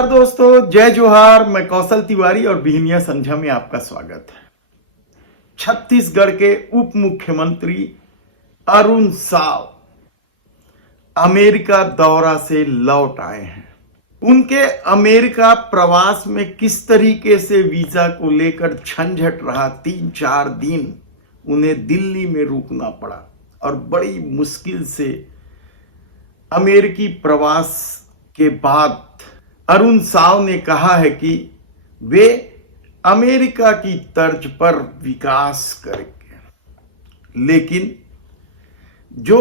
नमस्कार दोस्तों, जय जोहार। मैं कौशल तिवारी और बिहनिया संध्या में आपका स्वागत है। छत्तीसगढ़ के उप मुख्यमंत्री अरुण साव अमेरिका दौरा से लौट आए हैं। उनके अमेरिका प्रवास में किस तरीके से वीजा को लेकर झंझट रहा, 3-4 दिन उन्हें दिल्ली में रुकना पड़ा और बड़ी मुश्किल से अमेरिकी प्रवास के बाद अरुण साव ने कहा है कि वे अमेरिका की तर्ज पर विकास करेंगे। लेकिन जो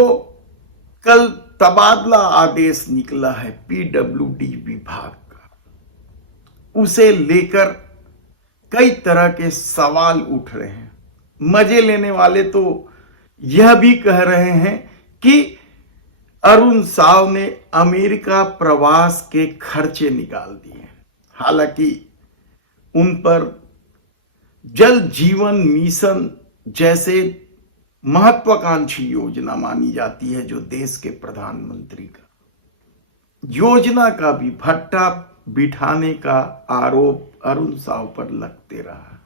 कल तबादला आदेश निकला है पीडब्ल्यूडी विभाग का, उसे लेकर कई तरह के सवाल उठ रहे हैं। मजे लेने वाले तो यह भी कह रहे हैं कि अरुण साव ने अमेरिका प्रवास के खर्चे निकाल दिए। हालांकि उन पर जल जीवन मिशन जैसे महत्वाकांक्षी योजना मानी जाती है, जो देश के प्रधानमंत्री का योजना का भी भट्टा बिठाने का आरोप अरुण साव पर लगते रहा।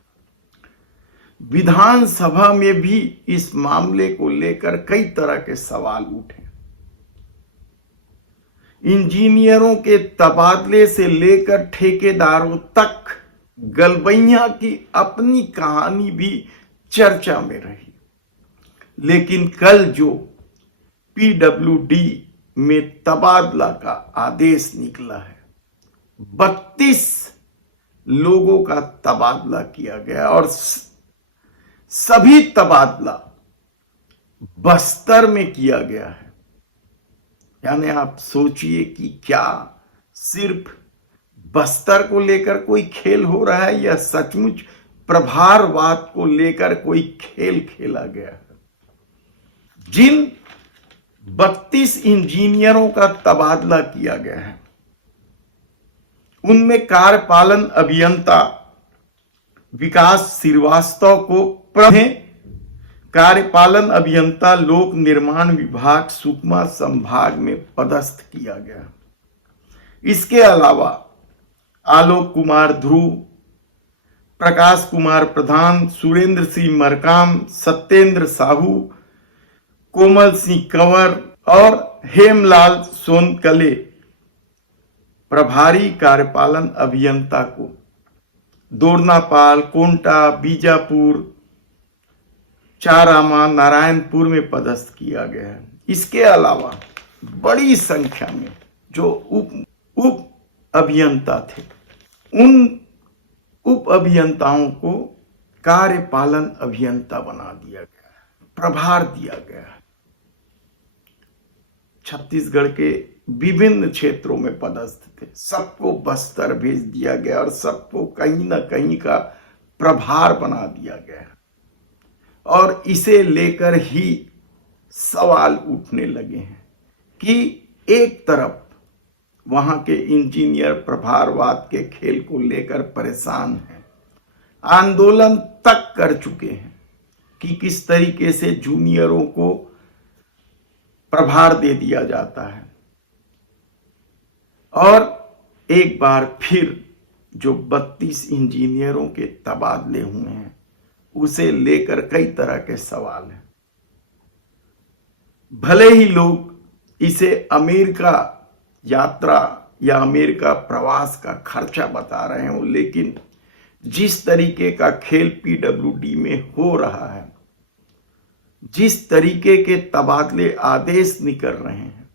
विधानसभा में भी इस मामले को लेकर कई तरह के सवाल उठे। इंजीनियरों के तबादले से लेकर ठेकेदारों तक गलबैया की अपनी कहानी भी चर्चा में रही। लेकिन कल जो पीडब्ल्यूडी में तबादला का आदेश निकला है, 32 लोगों का तबादला किया गया और सभी तबादला बस्तर में किया गया है। यानी आप सोचिए कि क्या सिर्फ बस्तर को लेकर कोई खेल हो रहा है या सचमुच प्रभारवाद को लेकर कोई खेल खेला गया है। जिन 32 इंजीनियरों का तबादला किया गया है, उनमें कार्यपालन अभियंता विकास श्रीवास्तव को कार्यपालन अभियंता लोक निर्माण विभाग सुकमा संभाग में पदस्थ किया गया। इसके अलावा आलोक कुमार ध्रुव, प्रकाश कुमार प्रधान, सुरेंद्र सिंह मरकाम, सत्येंद्र साहू, कोमल सिंह कंवर और हेमलाल सोनकले प्रभारी कार्यपालन अभियंता को दोरनापाल, कोंटा, बीजापुर, चारामा, नारायणपुर में पदस्थ किया गया है। इसके अलावा बड़ी संख्या में जो उप अभियंता थे, उन उप अभियंताओं को कार्यपालन अभियंता बना दिया गया है, प्रभार दिया गया है। छत्तीसगढ़ के विभिन्न क्षेत्रों में पदस्थ थे, सबको बस्तर भेज दिया गया और सबको कहीं ना कहीं का प्रभार बना दिया गया। और इसे लेकर ही सवाल उठने लगे हैं कि एक तरफ वहां के इंजीनियर प्रभारवाद के खेल को लेकर परेशान हैं, आंदोलन तक कर चुके हैं कि किस तरीके से जूनियरों को प्रभार दे दिया जाता है। और एक बार फिर जो 32 इंजीनियरों के तबादले हुए हैं, उसे लेकर कई तरह के सवाल हैं। भले ही लोग इसे अमेरिका यात्रा या अमेरिका प्रवास का खर्चा बता रहे हो, लेकिन जिस तरीके का खेल पीडब्ल्यूडी में हो रहा है, जिस तरीके के तबादले आदेश निकल रहे हैं,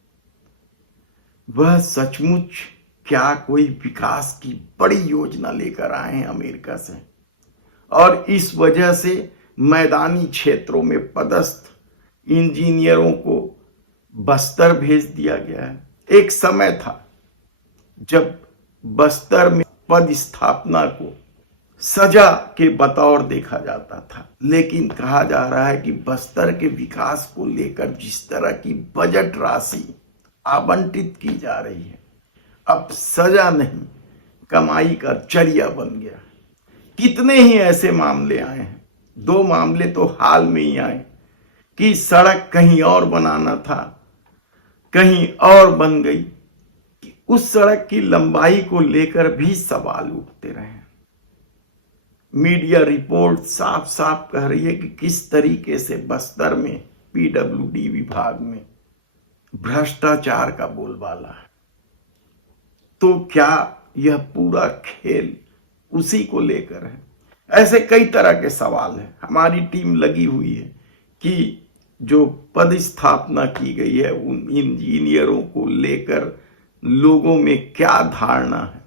वह सचमुच क्या कोई विकास की बड़ी योजना लेकर आए हैं अमेरिका से। और इस वजह से मैदानी क्षेत्रों में पदस्थ इंजीनियरों को बस्तर भेज दिया गया है। एक समय था जब बस्तर में पद स्थापना को सजा के बतौर देखा जाता था, लेकिन कहा जा रहा है कि बस्तर के विकास को लेकर जिस तरह की बजट राशि आवंटित की जा रही है, अब सजा नहीं, कमाई का जरिया बन गया। कितने ही ऐसे मामले आए हैं, 2 मामले तो हाल में ही आए कि सड़क कहीं और बनाना था, कहीं और बन गई, उस सड़क की लंबाई को लेकर भी सवाल उठते रहे। मीडिया रिपोर्ट साफ साफ कह रही है कि किस तरीके से बस्तर में पीडब्ल्यूडी विभाग में भ्रष्टाचार का बोलबाला है। तो क्या यह पूरा खेल उसी को लेकर है? ऐसे कई तरह के सवाल हैं। हमारी टीम लगी हुई है कि जो पद स्थापना की गई है उन इंजीनियरों को लेकर लोगों में क्या धारणा है,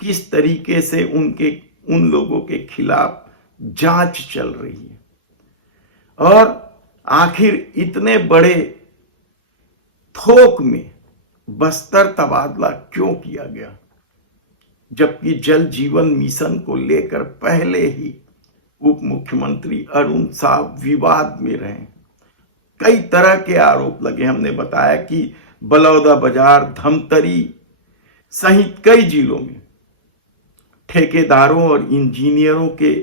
किस तरीके से उन लोगों के खिलाफ जांच चल रही है, और आखिर इतने बड़े थोक में बस्तर तबादला क्यों किया गया, जबकि जल जीवन मिशन को लेकर पहले ही उप मुख्यमंत्री अरुण साहब विवाद में रहे। कई तरह के आरोप लगे। हमने बताया कि बलौदाबाजार, धमतरी सहित कई जिलों में ठेकेदारों और इंजीनियरों के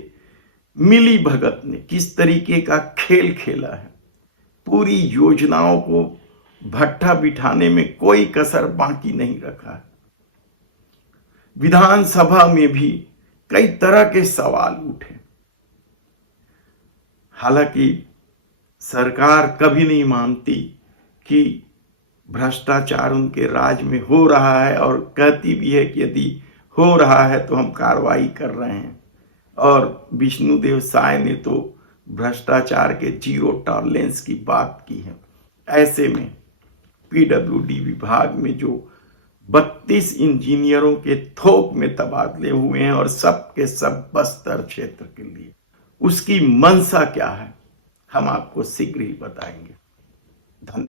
मिली भगत ने किस तरीके का खेल खेला है। पूरी योजनाओं को भट्ठा बिठाने में कोई कसर बाकी नहीं रखा। विधानसभा में भी कई तरह के सवाल उठे। हालांकि सरकार कभी नहीं मानती कि भ्रष्टाचार उनके राज में हो रहा है, और कहती भी है कि यदि हो रहा है तो हम कार्रवाई कर रहे हैं। और विष्णुदेव साय ने तो भ्रष्टाचार के जीरो टॉलरेंस की बात की है। ऐसे में पीडब्ल्यूडी विभाग में जो 32 इंजीनियरों के थोक में तबादले हुए हैं, और सब के सब बस्तर क्षेत्र के लिए, उसकी मंशा क्या है हम आपको शीघ्र ही बताएंगे। धन्यवाद।